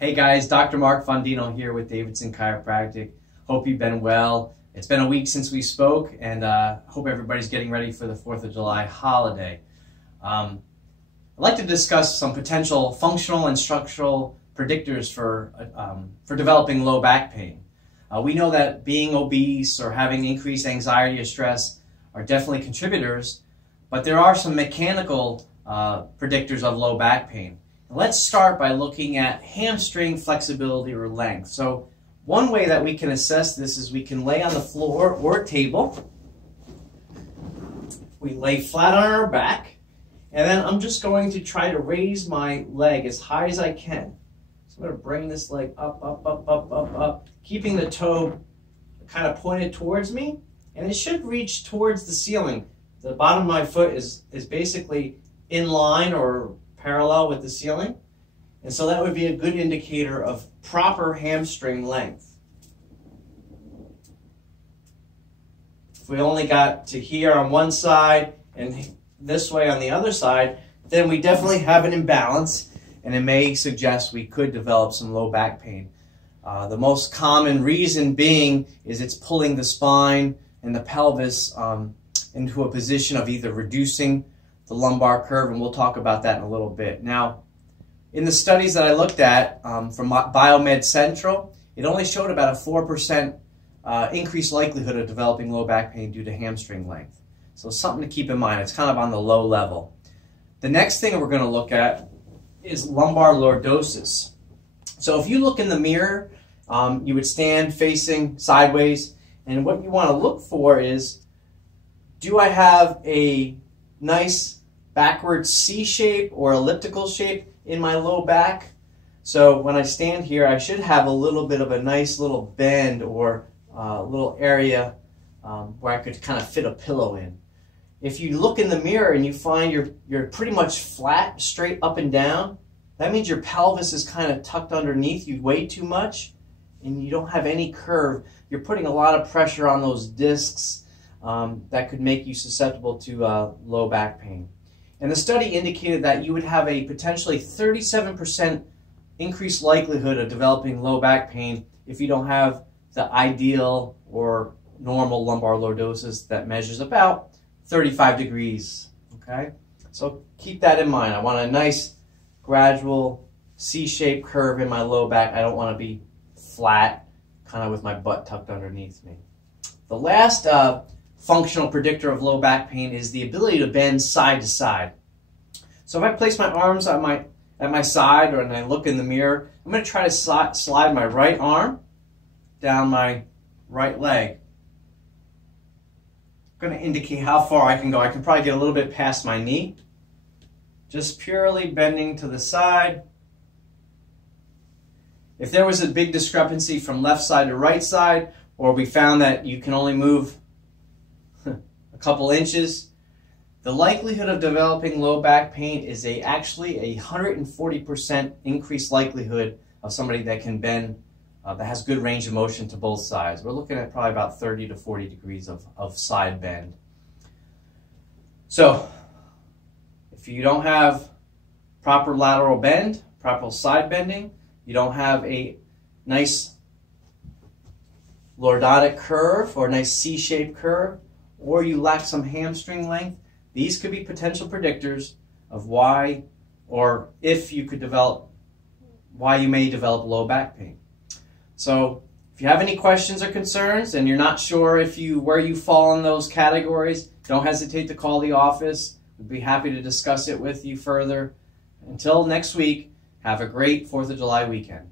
Hey guys, Dr. Mark Fondino here with Davidson Chiropractic. Hope you've been well. It's been a week since we spoke, and hope everybody's getting ready for the 4th of July holiday. I'd like to discuss some potential functional and structural predictors for developing low back pain. We know that being obese or having increased anxiety or stress are definitely contributors, but there are some mechanical predictors of low back pain. Let's start by looking at hamstring flexibility or length. So one way that we can assess this is we can lay on the floor or a table. We lay flat on our back, and then I'm just going to try to raise my leg as high as I can. So I'm going to bring this leg up, up, up, up, up, up, keeping the toe kind of pointed towards me, and it should reach towards the ceiling. The bottom of my foot is basically in line or parallel with the ceiling, and so that would be a good indicator of proper hamstring length. If we only got to here on one side and this way on the other side, then we definitely have an imbalance, and it may suggest we could develop some low back pain. The most common reason being is it's pulling the spine and the pelvis into a position of either reducing the lumbar curve, and we'll talk about that in a little bit. Now, in the studies that I looked at from Biomed Central, it only showed about a 4% increased likelihood of developing low back pain due to hamstring length. So something to keep in mind. It's kind of on the low level. The next thing we're going to look at is lumbar lordosis. So if you look in the mirror, you would stand facing sideways, and what you want to look for is, do I have a nice backward C shape or elliptical shape in my low back? So when I stand here, I should have a little bit of a nice little bend or a little area where I could kind of fit a pillow in. If you look in the mirror and you find you're pretty much flat, straight up and down, that means your pelvis is kind of tucked underneath. You weigh too much and you don't have any curve. You're putting a lot of pressure on those discs that could make you susceptible to low back pain. And the study indicated that you would have a potentially 37% increased likelihood of developing low back pain if you don't have the ideal or normal lumbar lordosis that measures about 35 degrees. Okay? So keep that in mind. I want a nice gradual C-shaped curve in my low back. I don't want to be flat, kind of with my butt tucked underneath me. The last functional predictor of low back pain is the ability to bend side to side. So if I place my arms at my side, or and I look in the mirror, I'm going to try to slide my right arm down my right leg. I'm going to indicate how far I can go. I can probably get a little bit past my knee. Just purely bending to the side. If there was a big discrepancy from left side to right side, or we found that you can only move a couple inches, the likelihood of developing low back pain is actually a 140% increased likelihood of somebody that can bend, that has good range of motion to both sides. We're looking at probably about 30 to 40 degrees of side bend. So if you don't have proper lateral bend, proper side bending, you don't have a nice lordotic curve or a nice C-shaped curve, or you lack some hamstring length, these could be potential predictors of why, or if you could develop, why you may develop low back pain. So if you have any questions or concerns and you're not sure where you fall in those categories, don't hesitate to call the office. We'd be happy to discuss it with you further. Until next week, have a great 4th of July weekend.